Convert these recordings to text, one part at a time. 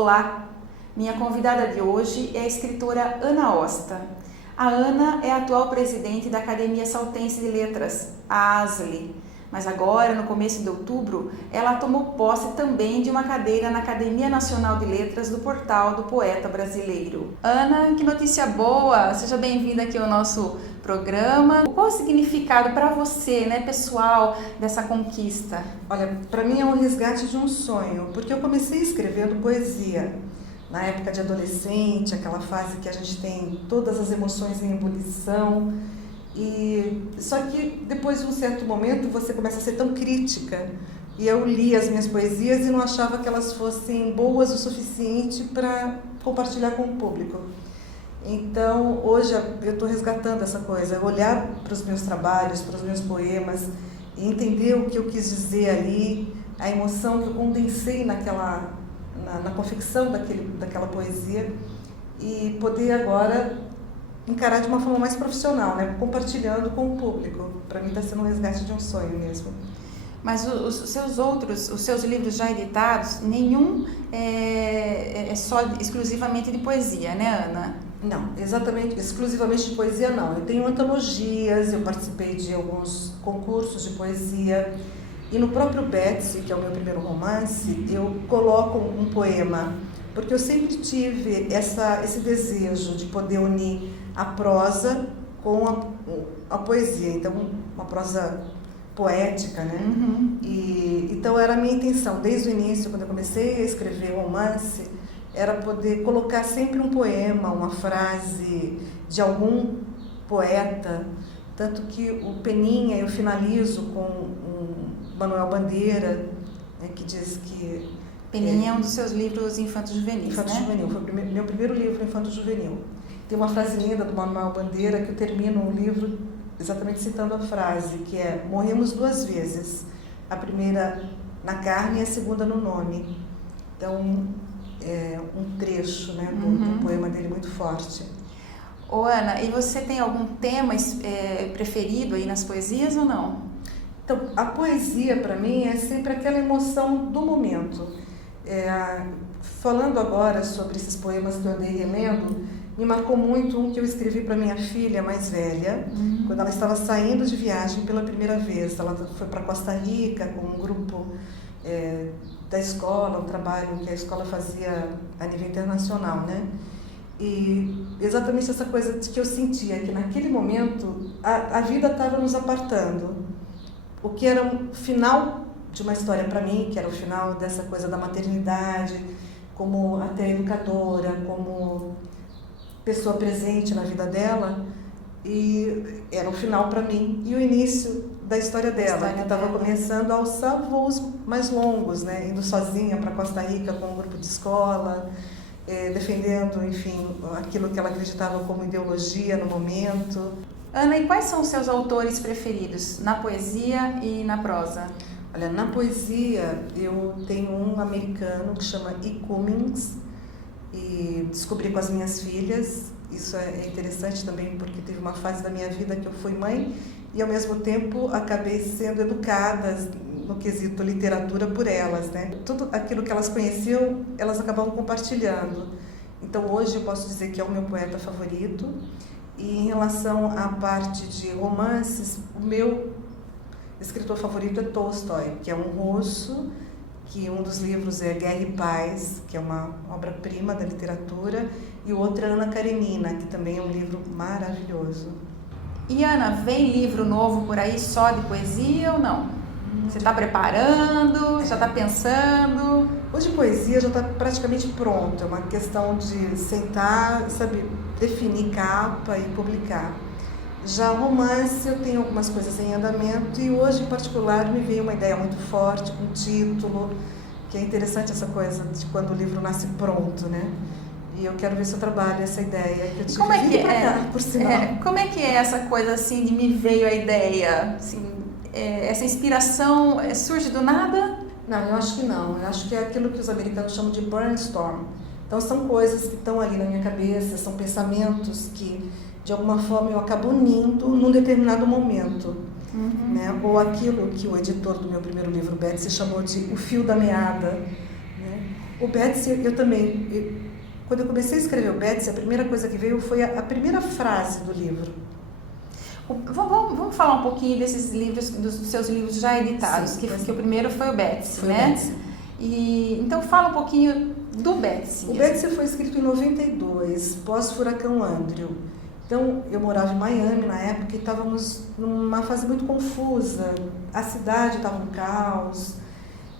Olá! Minha convidada de hoje é a escritora Ana Osta. A Ana é a atual presidente da Academia Saltense de Letras, a ASLE, mas agora, no começo de outubro, ela tomou posse também de uma cadeira na Academia Nacional de Letras do Portal do Poeta Brasileiro. Ana, que notícia boa! Seja bem-vinda aqui ao nosso programa. Qual o significado para você, pessoal, dessa conquista? Olha, para mim é um resgate de um sonho, porque eu comecei escrevendo poesia na época de adolescente, aquela fase que a gente tem todas as emoções em ebulição. Só que depois de um certo momento você começa a ser tão crítica, e eu li as minhas poesias e não achava que elas fossem boas o suficiente para compartilhar com o público. Então hoje eu estou resgatando essa coisa, olhar para os meus trabalhos, para os meus poemas e entender o que eu quis dizer ali, a emoção que eu condensei na confecção daquela poesia, e poder agora encarar de uma forma mais profissional, compartilhando com o público. Para mim está sendo um resgate de um sonho mesmo. Mas os seus livros já editados, nenhum é só exclusivamente de poesia, né, Ana? Não, exatamente, exclusivamente de poesia não. Eu tenho antologias, eu participei de alguns concursos de poesia, e no próprio Betsy, que é o meu primeiro romance, eu coloco um poema, porque eu sempre tive esse desejo de poder unir a prosa com a poesia, então uma prosa poética, né? Uhum. Então era a minha intenção, desde o início, quando eu comecei a escrever romance, era poder colocar sempre um poema, uma frase de algum poeta, tanto que o Peninha eu finalizo com um Manuel Bandeira, que diz que... Peninha é um dos seus livros infanto-juvenis, Infanto-juvenil, foi o meu primeiro livro infanto-juvenil. Tem uma frase linda do Manuel Bandeira que eu termino o livro exatamente citando a frase, que é: morremos duas vezes, a primeira na carne e a segunda no nome. Então, é um trecho do poema dele muito forte. Ô Ana, e você tem algum tema preferido aí nas poesias ou não? Então, a poesia para mim é sempre aquela emoção do momento. Falando agora sobre esses poemas que eu andei relendo, me marcou muito um que eu escrevi para minha filha mais velha, quando ela estava saindo de viagem pela primeira vez. Ela foi para Costa Rica com um grupo da escola, um trabalho que a escola fazia a nível internacional, E exatamente essa coisa de que eu sentia que naquele momento a vida estava nos apartando. O que era o final de uma história para mim, que era o final dessa coisa da maternidade, como até educadora, como pessoa presente na vida dela, e era o final para mim. E o início da história dela, que estava começando a alçar voos mais longos, indo sozinha para Costa Rica com um grupo de escola, defendendo, enfim, aquilo que ela acreditava como ideologia no momento. Ana, e quais são os seus autores preferidos na poesia e na prosa? Olha, na poesia eu tenho um americano que chama E. Cummings, e descobri com as minhas filhas. Isso é interessante também porque teve uma fase da minha vida que eu fui mãe e ao mesmo tempo acabei sendo educada no quesito literatura por elas, Tudo aquilo que elas conheciam, elas acabavam compartilhando. Então hoje eu posso dizer que é o meu poeta favorito. E em relação à parte de romances, o meu escritor favorito é Tolstói, que é um russo, que um dos livros é Guerra e Paz, que é uma obra-prima da literatura, e o outro é Ana Karenina, que também é um livro maravilhoso. E Ana, vem livro novo por aí só de poesia ou não? Você está preparando? Já está pensando? O de poesia já está praticamente pronto, é uma questão de sentar, definir capa e publicar. Já o romance, eu tenho algumas coisas em andamento e hoje, em particular, me veio uma ideia muito forte, com um título, que é interessante essa coisa de quando o livro nasce pronto, E eu quero ver se eu trabalho essa ideia que eu tive. Como é que por sinal. Como é que é essa coisa assim de me veio a ideia? Assim, essa inspiração surge do nada? Não, eu acho que não. Eu acho que é aquilo que os americanos chamam de brainstorm. Então são coisas que estão ali na minha cabeça, são pensamentos que de alguma forma eu acabo unindo num determinado momento. Ou aquilo que o editor do meu primeiro livro, Betsy, chamou de o fio da meada. O Betsy, eu também. Quando eu comecei a escrever o Betsy, a primeira coisa que veio foi a primeira frase do livro. Vamos falar um pouquinho desses livros, dos seus livros já editados, Sim, que o primeiro foi o Betsy, foi né? O Betsy. Então fala um pouquinho do Betsy. O Betsy foi escrito em 92, pós-furacão Andrew. Então, eu morava em Miami na época e estávamos numa fase muito confusa. A cidade estava um caos.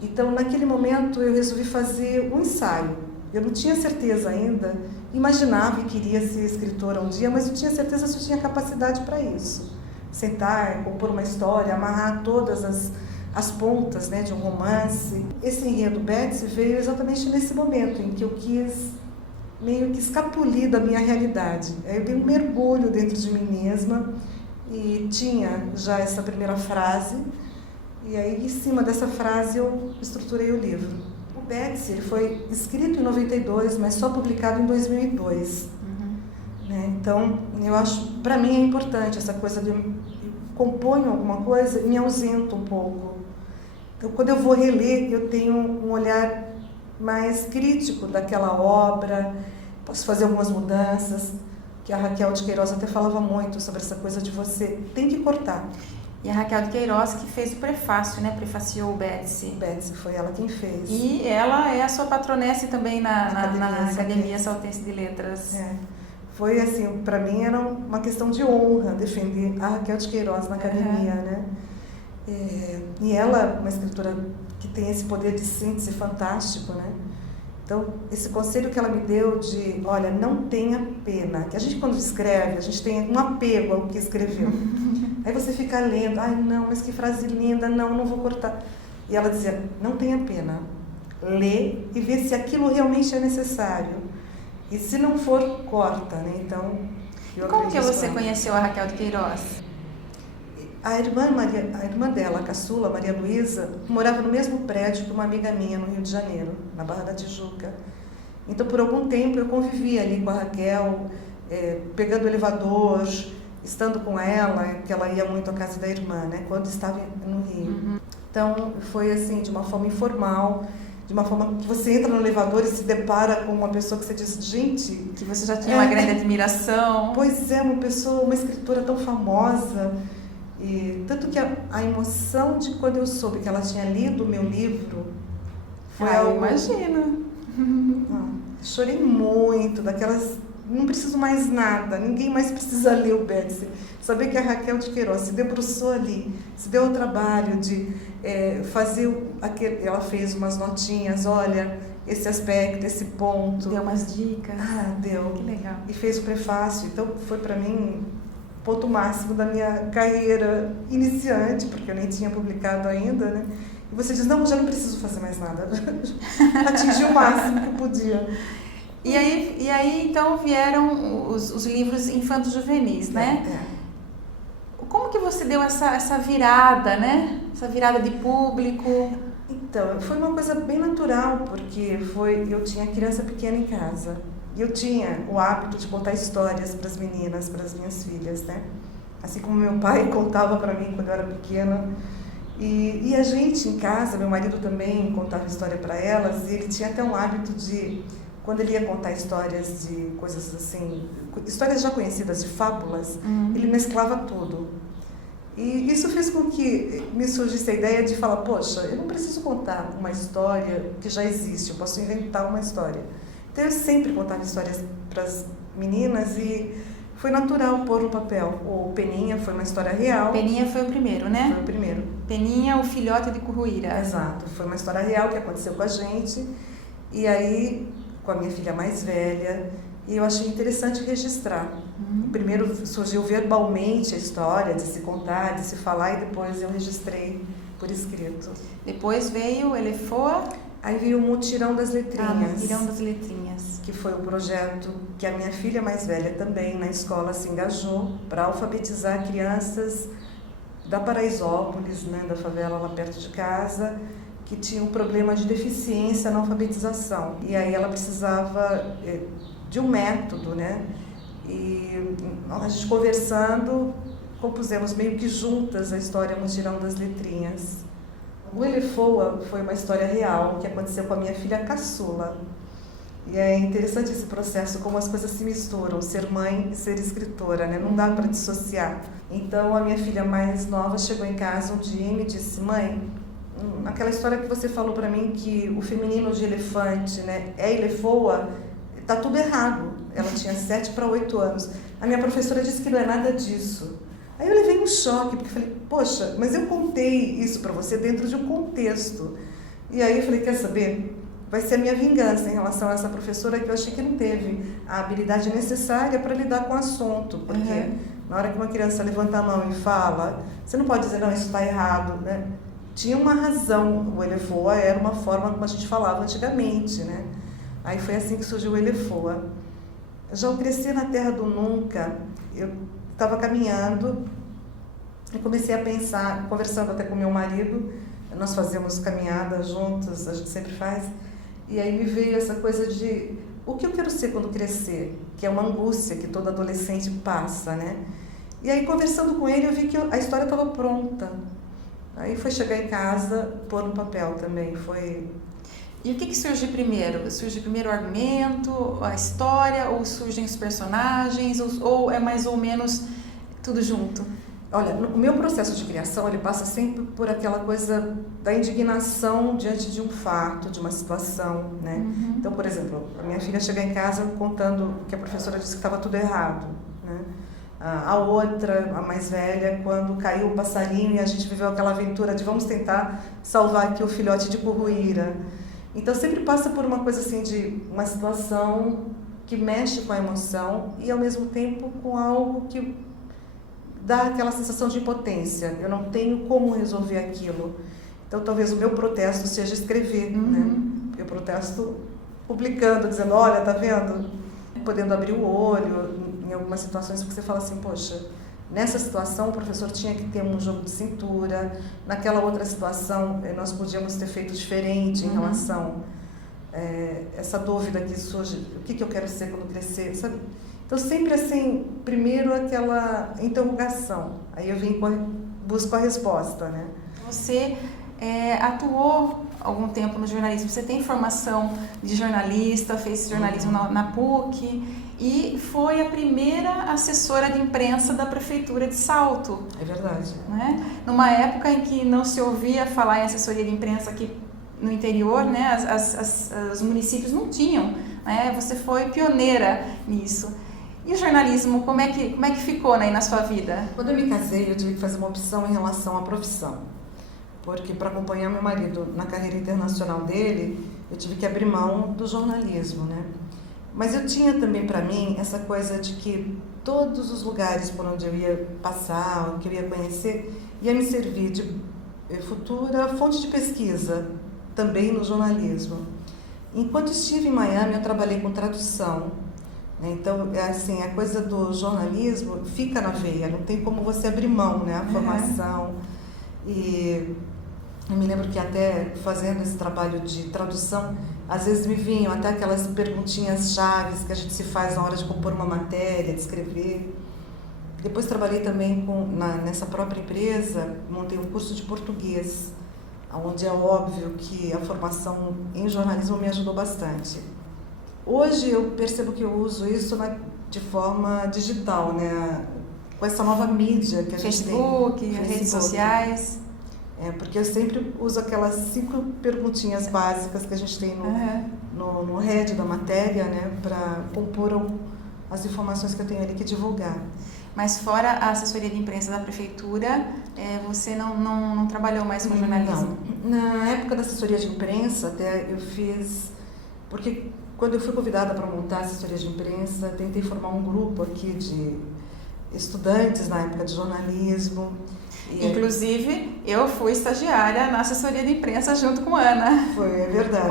Então, naquele momento, eu resolvi fazer um ensaio. Eu não tinha certeza ainda, imaginava que queria ser escritora um dia, mas eu tinha certeza se eu tinha capacidade para isso. Sentar, compor uma história, amarrar todas as pontas, né, de um romance. Esse enredo Betsy veio exatamente nesse momento em que eu quis meio que escapulir da minha realidade. Eu dei um mergulho dentro de mim mesma e tinha já essa primeira frase, e aí em cima dessa frase eu estruturei o livro. O Betsy ele foi escrito em 92, mas só publicado em 2002. Né? Então, eu acho, para mim é importante essa coisa de eu componho alguma coisa e me ausento um pouco. Então, quando eu vou reler, eu tenho um olhar mais crítico daquela obra, posso fazer algumas mudanças, que a Raquel de Queiroz até falava muito sobre essa coisa de você tem que cortar. E a Raquel de Queiroz que fez o prefácio, né? Prefaciou o Betsy. Betsy foi ela quem fez. E ela é a sua patronesse também na Academia Saltense de Letras. Foi assim, para mim era uma questão de honra defender a Raquel de Queiroz na academia, né? E ela, uma escritora que tem esse poder de síntese fantástico, né? Então, esse conselho que ela me deu de, olha, não tenha pena. Que a gente quando escreve, a gente tem um apego ao que escreveu. Aí você fica lendo, ai não, mas que frase linda, não vou cortar. E ela dizia, não tenha pena. Lê e vê se aquilo realmente é necessário. E se não for, corta, né? Então, como que você conheceu a Raquel de Queiroz? A irmã dela, a caçula, Maria Luísa, morava no mesmo prédio que uma amiga minha no Rio de Janeiro, na Barra da Tijuca. Então, por algum tempo, eu convivia ali com a Raquel, pegando o elevador, estando com ela, que ela ia muito à casa da irmã, né, quando estava no Rio. Então, foi assim, de uma forma informal, de uma forma que você entra no elevador e se depara com uma pessoa que você diz, gente... Que você já tinha uma grande admiração. Pois é, uma escritora tão famosa... E tanto que a emoção de quando eu soube que ela tinha lido o meu livro foi algo... Eu imagino. Chorei muito, daquelas... Não preciso mais nada, ninguém mais precisa ler o Betsy. Saber que a Raquel de Queiroz se debruçou ali, se deu o trabalho de fazer aquele... Ela fez umas notinhas, olha, esse aspecto, esse ponto. Deu umas dicas. Deu. Que legal. E fez o prefácio, então foi para mim... ponto máximo da minha carreira iniciante, porque eu nem tinha publicado ainda, né? E você diz, não, já não preciso fazer mais nada. Atingi o máximo que eu podia. E aí então vieram os livros infanto-juvenis, né? Como que você deu essa virada, né? Essa virada de público? Então, foi uma coisa bem natural, porque eu tinha criança pequena em casa. E eu tinha o hábito de contar histórias para as meninas, para as minhas filhas, né? Assim como meu pai contava para mim quando eu era pequena. E a gente em casa, meu marido também contava história para elas, e ele tinha até um hábito de, quando ele ia contar histórias de coisas assim, histórias já conhecidas, de fábulas, ele mesclava tudo. E isso fez com que me surgisse a ideia de falar, poxa, eu não preciso contar uma história que já existe, eu posso inventar uma história. Então eu sempre contava histórias para as meninas e foi natural pôr no papel. O Peninha foi uma história real. Peninha foi o primeiro, né? Foi o primeiro. Peninha, o filhote de Curruíra. Exato, foi uma história real que aconteceu com a gente. E aí, com a minha filha mais velha, e eu achei interessante registrar. Primeiro surgiu verbalmente a história, de se contar, de se falar, e depois eu registrei por escrito. Depois veio o Elefoa. Aí veio o Mutirão das Letrinhas. Mutirão das Letrinhas. Que foi o projeto que a minha filha mais velha também na escola se engajou para alfabetizar crianças da Paraisópolis, né, da favela lá perto de casa, que tinham um problema de deficiência na alfabetização. E aí ela precisava de um método, né? E a gente conversando, compusemos meio que juntas a história Mutirão das Letrinhas. O Elefoa foi uma história real que aconteceu com a minha filha caçula. E é interessante esse processo, como as coisas se misturam, ser mãe e ser escritora, né? Não dá para dissociar. Então, a minha filha mais nova chegou em casa um dia e me disse: mãe, aquela história que você falou para mim que o feminino de elefante, né, é Elefoa, tá tudo errado. Ela tinha 7 para 8 anos. A minha professora disse que não é nada disso. Aí eu levei um choque, porque falei: poxa, mas eu contei isso para você dentro de um contexto. E aí eu falei: quer saber? Vai ser a minha vingança em relação a essa professora, que eu achei que não teve a habilidade necessária para lidar com o assunto. Porque na hora que uma criança levanta a mão e fala, você não pode dizer: não, isso está errado, né? Tinha uma razão. O Elefoa era uma forma como a gente falava antigamente, né? Aí foi assim que surgiu o Elefoa. Já o Crescer na Terra do Nunca, eu estava caminhando e comecei a pensar, conversando até com meu marido, nós fazemos caminhada juntos, a gente sempre faz, e aí me veio essa coisa de o que eu quero ser quando crescer, que é uma angústia que todo adolescente passa, né? E aí, conversando com ele, eu vi que a história estava pronta. Aí foi chegar em casa, pôr no papel também, foi... E o que surge primeiro? Surge primeiro o argumento, a história, ou surgem os personagens, ou é mais ou menos tudo junto? Olha, o meu processo de criação, ele passa sempre por aquela coisa da indignação diante de um fato, de uma situação, né? Uhum. Então, por exemplo, a minha filha chega em casa contando que a professora disse que estava tudo errado, né? A outra, a mais velha, quando caiu o passarinho e a gente viveu aquela aventura de vamos tentar salvar aqui o filhote de curruíra. Então, sempre passa por uma coisa assim de uma situação que mexe com a emoção e, ao mesmo tempo, com algo que dá aquela sensação de impotência. Eu não tenho como resolver aquilo. Então, talvez o meu protesto seja escrever, né? Eu protesto publicando, dizendo: olha, tá vendo? Podendo abrir o olho em algumas situações, porque você fala assim: poxa, nessa situação o professor tinha que ter um jogo de cintura, naquela outra situação nós podíamos ter feito diferente em relação essa dúvida que surge: o que eu quero ser quando crescer, sabe? Então, sempre assim, primeiro aquela interrogação, aí eu busco a resposta, né? Você atuou algum tempo no jornalismo, você tem formação de jornalista, fez jornalismo na PUC e foi a primeira assessora de imprensa da Prefeitura de Salto. É verdade. Né? Numa época em que não se ouvia falar em assessoria de imprensa aqui no interior, né? Os municípios não tinham, né? Você foi pioneira nisso. E o jornalismo, como é que ficou, né, na sua vida? Quando eu me casei, eu tive que fazer uma opção em relação à profissão. Porque para acompanhar meu marido na carreira internacional dele, eu tive que abrir mão do jornalismo, né? Mas eu tinha também para mim essa coisa de que todos os lugares por onde eu ia passar, que eu ia conhecer, ia me servir de futura fonte de pesquisa, também no jornalismo. Enquanto estive em Miami, eu trabalhei com tradução. Então, assim, a coisa do jornalismo fica na veia, não tem como você abrir mão, né? A formação. E eu me lembro que até fazendo esse trabalho de tradução, às vezes me vinham até aquelas perguntinhas chaves que a gente se faz na hora de compor uma matéria, de escrever. Depois trabalhei também nessa própria empresa, montei um curso de português, onde é óbvio que a formação em jornalismo me ajudou bastante. Hoje eu percebo que eu uso isso de forma digital, né? Com essa nova mídia que a gente tem. Facebook, redes sociais. Porque eu sempre uso aquelas 5 perguntinhas básicas que a gente tem no head da matéria, né? Para compor as informações que eu tenho ali que divulgar. Mas fora a assessoria de imprensa da prefeitura, você não trabalhou mais com jornalismo? Não. Na época da assessoria de imprensa, até eu fiz... Porque quando eu fui convidada para montar a assessoria de imprensa, tentei formar um grupo aqui de estudantes na época de jornalismo. Inclusive, eu fui estagiária na assessoria de imprensa junto com a Ana. Foi, é verdade.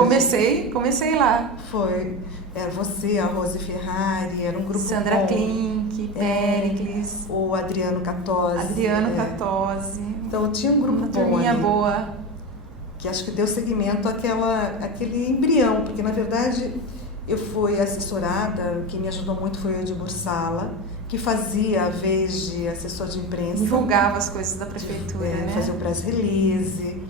Comecei lá. Foi. Era você, a Rose Ferrari, era um grupo Sandra bom. Klink, Péricles. O Adriano Catozzi. Catozzi. Então, tinha um grupo uma turminha boa. Que acho que deu seguimento àquele embrião, porque, na verdade, eu fui assessorada, quem me ajudou muito foi o Edmur Sala, que fazia a vez de assessor de imprensa. Divulgava as coisas da prefeitura, né? Fazia o press release.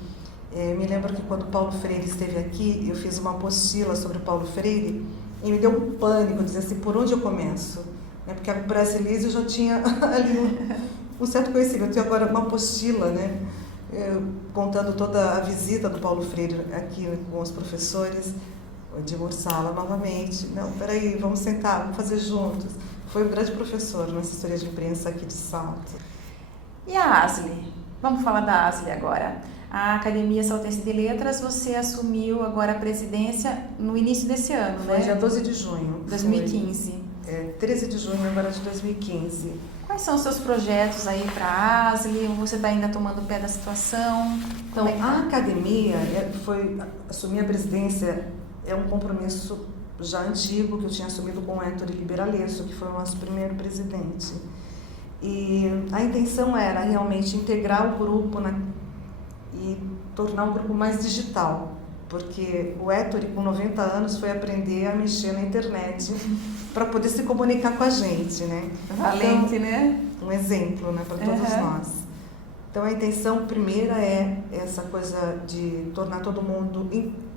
Me lembro que quando Paulo Freire esteve aqui, eu fiz uma apostila sobre o Paulo Freire e me deu um pânico, dizer assim, por onde eu começo? Porque a Brasilise eu já tinha ali um certo conhecimento, e agora uma apostila, né? Contando toda a visita do Paulo Freire aqui com os professores, o Edmur Sala novamente. Não, peraí, vamos sentar, vamos fazer juntos. Foi um grande professor na assessoria de imprensa aqui de Salto. E a ASLE? Vamos falar da ASLE agora. A Academia Saltense de Letras, você assumiu agora a presidência no início desse ano, Foi né? dia 12 de junho. 2015. 13 de junho agora de 2015. Quais são os seus projetos aí para a ASLE? Você está ainda tomando pé da situação? Então, a academia, assumir a presidência é um compromisso já antigo que eu tinha assumido com o Héctor Liberalesso, que foi o nosso primeiro presidente. E a intenção era realmente integrar o grupo e tornar o grupo mais digital, porque o Héctor, com 90 anos, foi aprender a mexer na internet para poder se comunicar com a gente, né? Valente, então, né? Um exemplo, né, para todos nós. Então, a intenção primeira é essa coisa de tornar todo mundo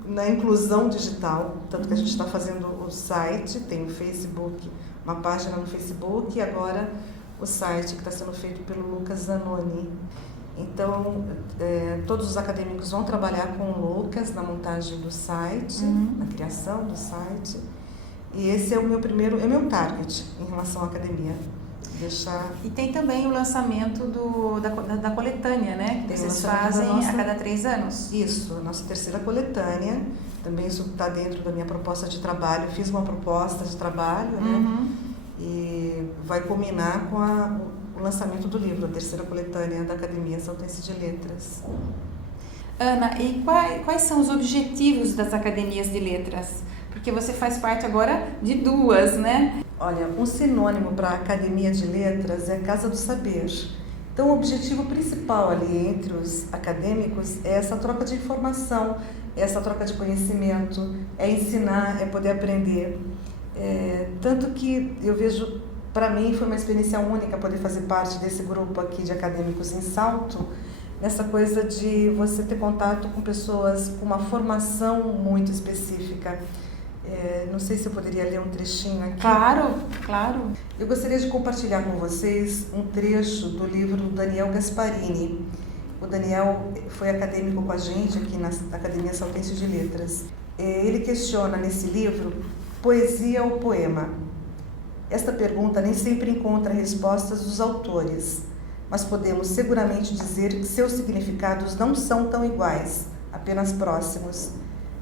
na inclusão digital, tanto que a gente está fazendo o site, tem o Facebook, uma página no Facebook, e agora o site que está sendo feito pelo Lucas Zanoni. Então, todos os acadêmicos vão trabalhar com o Lucas na montagem do site, na criação do site. E esse é o meu target em relação à academia. E tem também o lançamento da coletânea, né? Que vocês fazem a cada 3 anos. Isso, a nossa terceira coletânea. Também isso está dentro da minha proposta de trabalho. Fiz uma proposta de trabalho, né? E vai culminar com o lançamento do livro, a terceira coletânea da Academia Saltense de Letras. Ana, e quais são os objetivos das academias de letras? Porque você faz parte agora de 2, né? Olha, um sinônimo para a Academia de Letras é Casa do Saber. Então, o objetivo principal ali entre os acadêmicos é essa troca de informação, essa troca de conhecimento, é ensinar, é poder aprender. Tanto que eu vejo, para mim, foi uma experiência única poder fazer parte desse grupo aqui de acadêmicos em Salto, nessa coisa de você ter contato com pessoas com uma formação muito específica. Não sei se eu poderia ler um trechinho aqui. Claro, claro. Eu gostaria de compartilhar com vocês um trecho do livro do Daniel Gasparini. O Daniel foi acadêmico com a gente aqui na Academia Saltense de Letras. Ele questiona nesse livro: poesia ou poema? Esta pergunta nem sempre encontra respostas dos autores, mas podemos seguramente dizer que seus significados não são tão iguais, apenas próximos.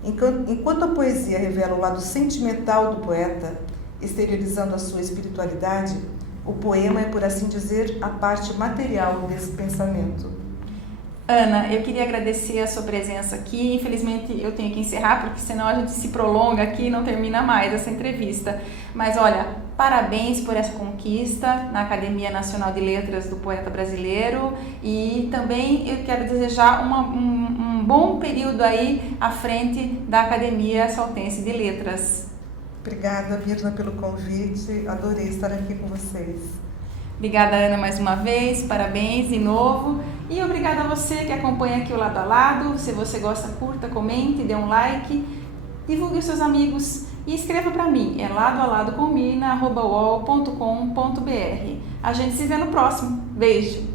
Enquanto a poesia revela o lado sentimental do poeta, exteriorizando a sua espiritualidade, o poema é, por assim dizer, a parte material desse pensamento. Ana, eu queria agradecer a sua presença aqui. Infelizmente eu tenho que encerrar, porque senão a gente se prolonga aqui e não termina mais essa entrevista. Mas olha, parabéns por essa conquista na Academia Nacional de Letras do Poeta Brasileiro, e também eu quero desejar um bom período aí à frente da Academia Saltense de Letras. Obrigada, Mirna, pelo convite. Adorei estar aqui com vocês. Obrigada, Ana, mais uma vez. Parabéns de novo. E obrigada a você que acompanha aqui o Lado a Lado. Se você gosta, curta, comente, dê um like, divulgue os seus amigos e escreva para mim. É ladoaladocombina@uol.com.br. A gente se vê no próximo. Beijo!